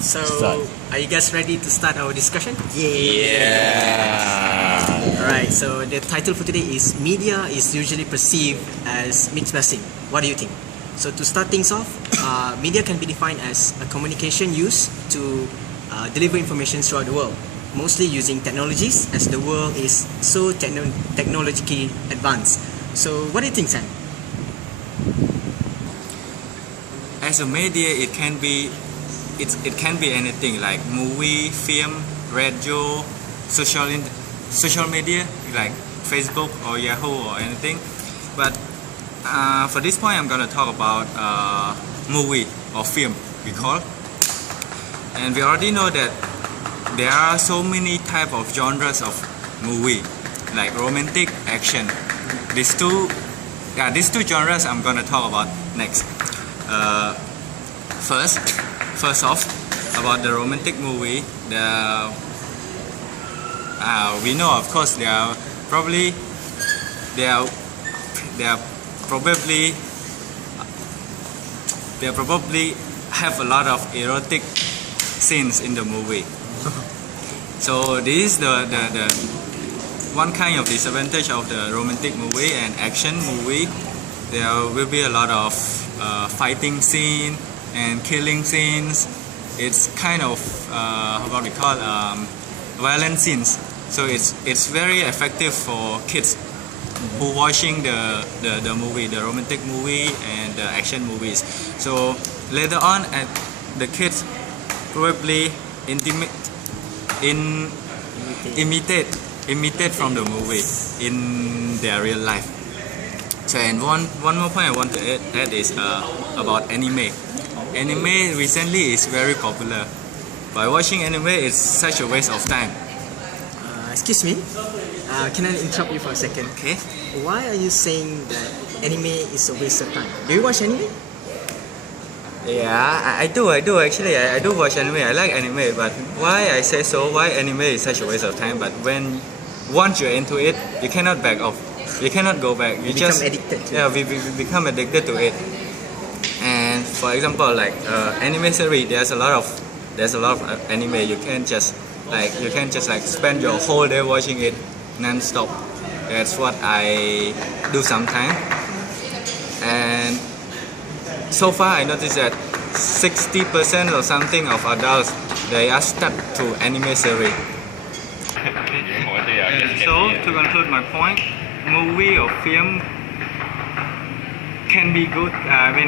So, Start. are you guys ready to start our discussion? Yeah. Alright, so the title for today is Media is usually perceived as mixed blessing. What do you think? So to start things off, media can be defined as a communication used to deliver information throughout the world, mostly using technologies as the world is so technologically advanced. So what do you think, Sam? As a media, it can be anything like movie, film, radio, social media like Facebook or Yahoo or anything. But for this point, I'm gonna talk about movie or film we call. And we already know that there are so many type of genres of movie, like romantic, action. These two genres I'm gonna talk about next. First off, about the romantic movie, we know, of course, they are probably have a lot of erotic scenes in the movie. So this is the one kind of disadvantage of the romantic movie and action movie. There will be a lot of fighting scene and killing scenes. It's kind of what we call violent scenes. So it's very effective for kids who watching the movie, the romantic movie and the action movies. So later on, the kids probably imitate from the movie in their real life. So, and one more point I want to add is about anime. Anime recently is very popular. By watching anime, it's such a waste of time. Excuse me, can I interrupt you for a second? Okay? Why are you saying that anime is a waste of time? Do you watch anime? Yeah, I do actually. I do watch anime. I like anime, but why I say so? Why anime is such a waste of time? But once you're into it, you cannot back off. You cannot go back. You become addicted to it. we become addicted to it. And for example, like anime series, there's a lot of anime. You can't just spend your whole day watching it non-stop. That's what I do sometimes. And so far, I noticed that 60% or something of adults, they are stuck to anime series. So to conclude my point, movie or film can be good.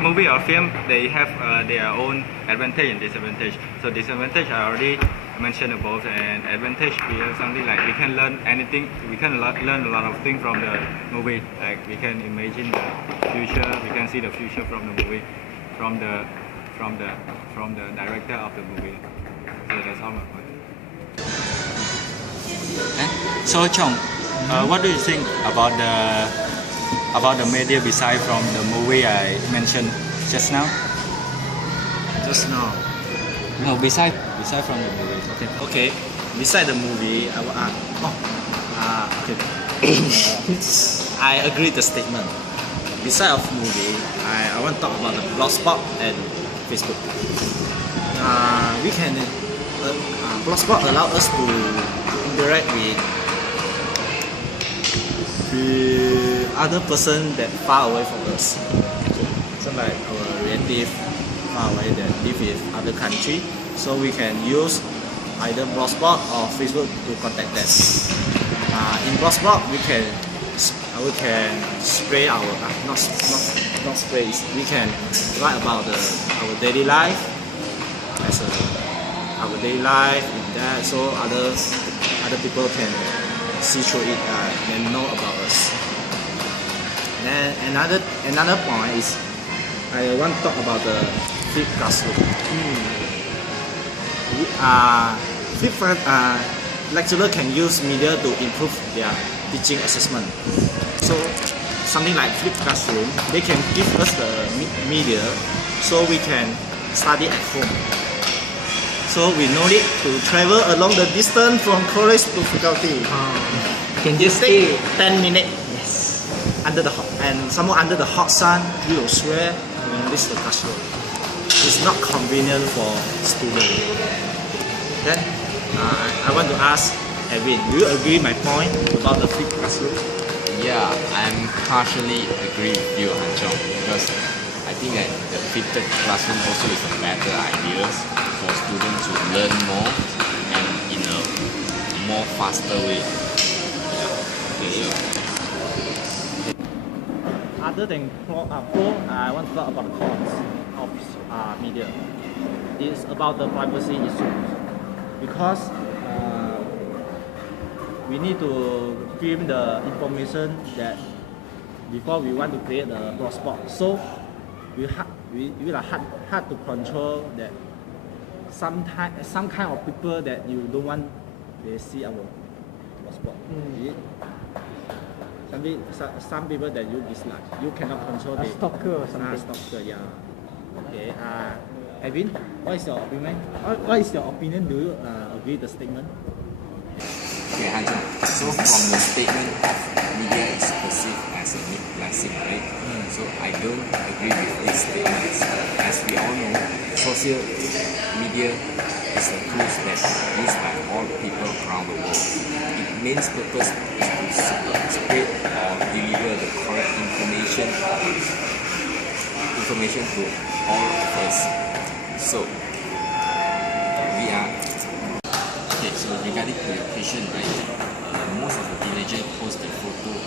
Movie or film, they have their own advantage and disadvantage. So disadvantage I already mentioned above, and advantage is something like we can learn anything. We can learn a lot of things from the movie. Like we can imagine the future. We can see the future from the movie, from the director of the movie. So that's all my point. So Chong, what do you think about the media beside from the movie I mentioned just now? Just now. No, beside from the movie. Okay. Beside the movie, okay. I agree the statement. Beside of movie, I want to talk about the Blogspot and Facebook. We can Blogspot allow us to interact with other person that far away from us. So like our relative far away that live in other country. So we can use either Blogspot or Facebook to contact them. In Blogspot, we can spray our not spray. We can write about our daily life our daily life in that, so other people can see through it and know about us. Then another point is I want to talk about the flipped classroom. Lecturer can use media to improve their teaching assessment. So something like flipped classroom, they can give us the media so we can study at home. So we no need to travel along the distance from college to faculty. Can It just take 10 minutes. Yes. Under the hot sun, we will swear when reach the classroom. it's not convenient for students. Then I want to ask Edwin, do you agree my point about the flipped classroom? Yeah, I'm partially agree with you, Han Chong, because I think that the flipped classroom also is a better idea for students to learn more and in a more faster way. Other than pro, I want to talk about the cons of media. It's about the privacy issues, because we need to film the information that before we want to create a blogspot. So we will hard to control that some kind of people that you don't want they see our blogspot. Some people that you dislike, you cannot control the stalker or something. Stalker, yeah. Okay. Edwin, what is your opinion? What is your opinion? Do you agree the statement? Okay, Han Chong. So from the statement of media is perceived as a blessing, right? So I don't agree with these statements. As we all know, social media is a tool that used by all people around the world. Its main purpose is to spread or deliver the correct information to all of us. So we are okay. So regarding to your question, right? Most of the teenagers post their photo.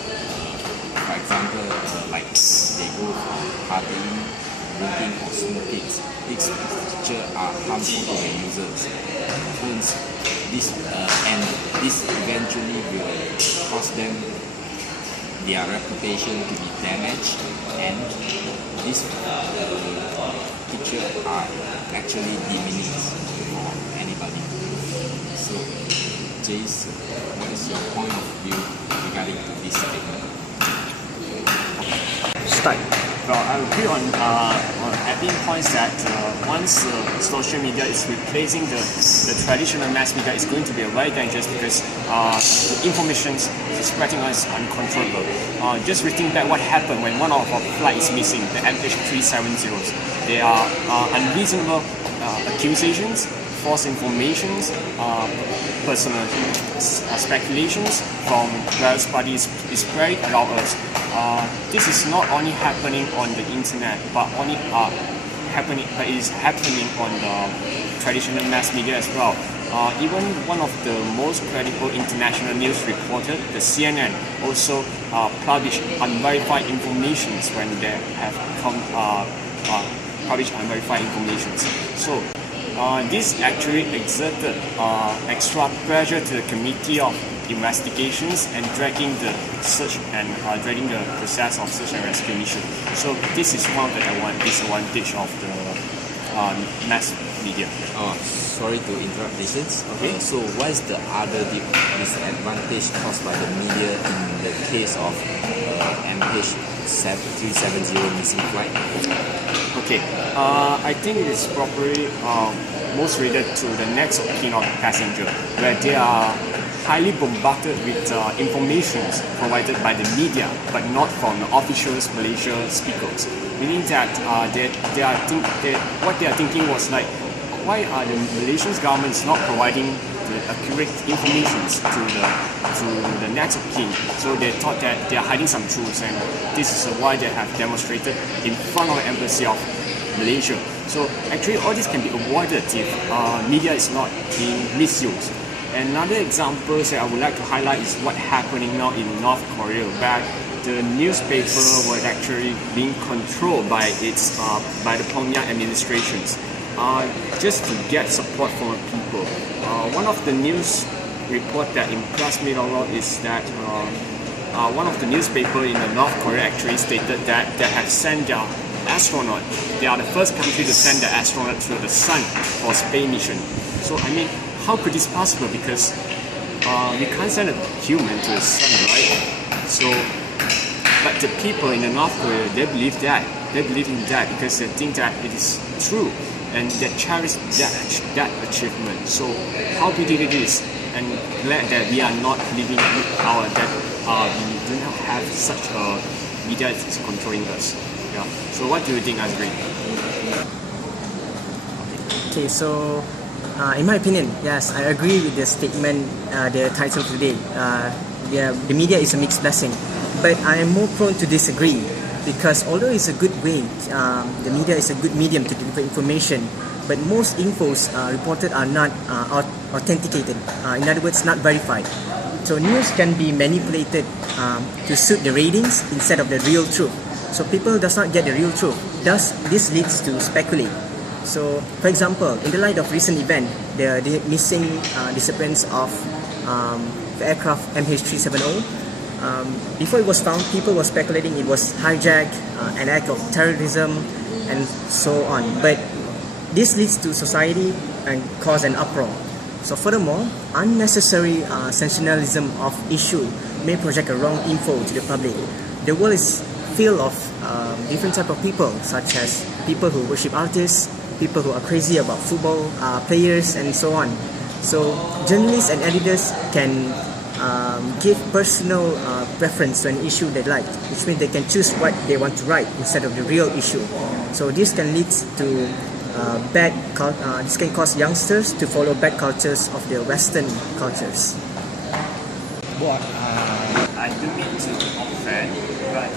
For example, like they go from partying, drinking or smoking. These pictures are harmful to the users. Hence, this eventually will cause them their reputation to be damaged, and these pictures are actually diminished for anybody. So, Jace, what is your point of view regarding to this statement? Start. Well, I agree on Edwin's points that once social media is replacing the traditional mass media, it's going to be very dangerous because the information spreading is uncontrollable. Just reading back what happened when one of our flights is missing, the MH370s. There are unreasonable accusations, false informations, personal speculations from various parties is spread around us. This is not only happening on the internet, but it is happening on the traditional mass media as well. Even one of the most credible international news reporters, the CNN, also published unverified information when they have published unverified information. So this actually exerted extra pressure to the Committee of Investigations and dragging the search and dragging the process of search and rescue mission. So this is one of the disadvantage of the mass media. Oh, sorry to interrupt, Jason. Okay. So what is the other disadvantage caused by the media in the case of MH370 missing flight? Okay, I think it is probably most related to the next of kin of passenger, where they are highly bombarded with information provided by the media, but not from the officials, Malaysia speakers. Meaning that what they are thinking was like, why are the Malaysian government not providing the accurate information to the next of kin? So they thought that they are hiding some truths, and this is why they have demonstrated in front of the embassy of Malaysia. So actually all this can be avoided if media is not being misused. Another example that I would like to highlight is what's happening now in North Korea, where the newspaper was actually being controlled by the Pyongyang administrations, just to get support from the people. One of the news report that impressed me a lot is that one of the newspaper in the North Korea actually stated that they have sent their astronaut. They are the first country to send their astronaut to the sun for space mission. So I mean, how could this possible? Because we can't send a human to the sun, right? So, but the people in the North Korea, they believe in that because they think that it is true and they cherish that achievement. So, how big it is, and glad that we are not living we do not have such a media that is controlling us. Yeah. So, what do you think, Azri? Okay, so in my opinion, yes, I agree with the statement, the title today. The media is a mixed blessing, but I am more prone to disagree because although it's a good way, the media is a good medium to deliver information, but most infos reported are not authenticated. In other words, not verified. So news can be manipulated to suit the ratings instead of the real truth. So people does not get the real truth. Thus, this leads to speculate. So, for example, in the light of recent event, the missing disappearance of the aircraft MH370, before it was found, people were speculating it was hijacked, an act of terrorism, and so on. But this leads to society and cause an uproar. So furthermore, unnecessary sensationalism of issue may project a wrong info to the public. The world is filled of different type of people, such as people who worship artists, people who are crazy about football players, and so on. So journalists and editors can give personal preference to an issue they like, which means they can choose what they want to write instead of the real issue. So this can lead to this can cause youngsters to follow bad cultures of the Western cultures. What I do mean to offend, but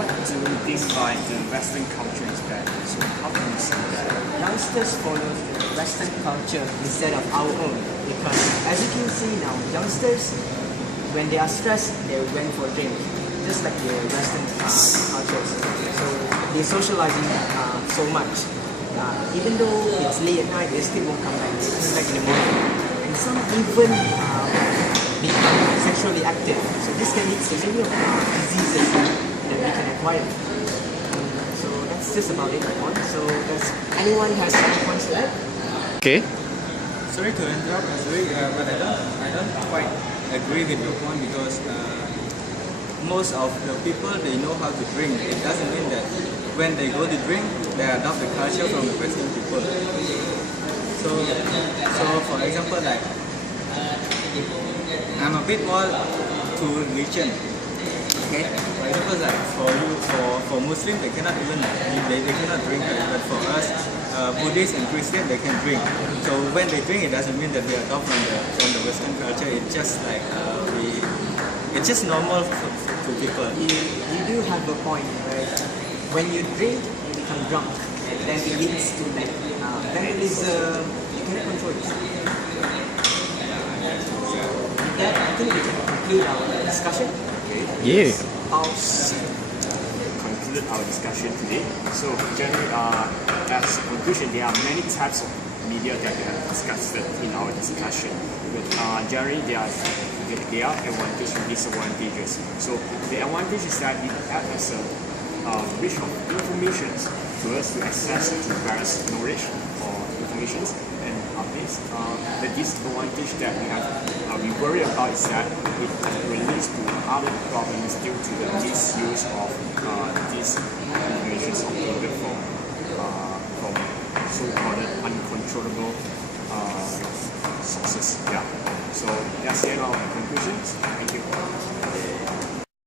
what do you think by the Western culture is bad? So how can you say that? Youngsters follow the Western culture instead of our own, because as you can see now, youngsters, when they are stressed, they went for a drink, just like the Western cultures. So they're socializing so much. Even though it's late at night, they still won't come back. They'll come back in the morning. And some even become sexually active. So this can lead to many of the diseases that we can acquire. So that's just about it, my point. So does anyone has any points to add? Okay. Sorry to interrupt, Azuri, but I don't quite agree with your point because most of the people, they know how to drink. It doesn't mean that when they go to drink, they adopt the culture from the Western people. So for example, like I'm a bit more to religion. Okay. For example, like for Muslims, they cannot even they cannot drink, but for us, Buddhists and Christians, they can drink. So when they drink, it doesn't mean that we adopt from the Western culture. It's just like it's just normal to people. You do have a point, right? When you drink, you become drunk, and then it leads to like vandalism. You cannot control yourself. With that, I think we can conclude our discussion. Yeah. Conclude our discussion today. So generally, as a conclusion, there are many types of media that we have discussed in our discussion. But generally, there are advantages and disadvantages. So the advantage is that it acts as a rich of information to us to access to various knowledge or information and updates. The disadvantage that we worry about is that it relates to other problems due to the misuse of these information obtained from so-called uncontrollable sources. Yeah. So that's the end of our conclusions. Thank you.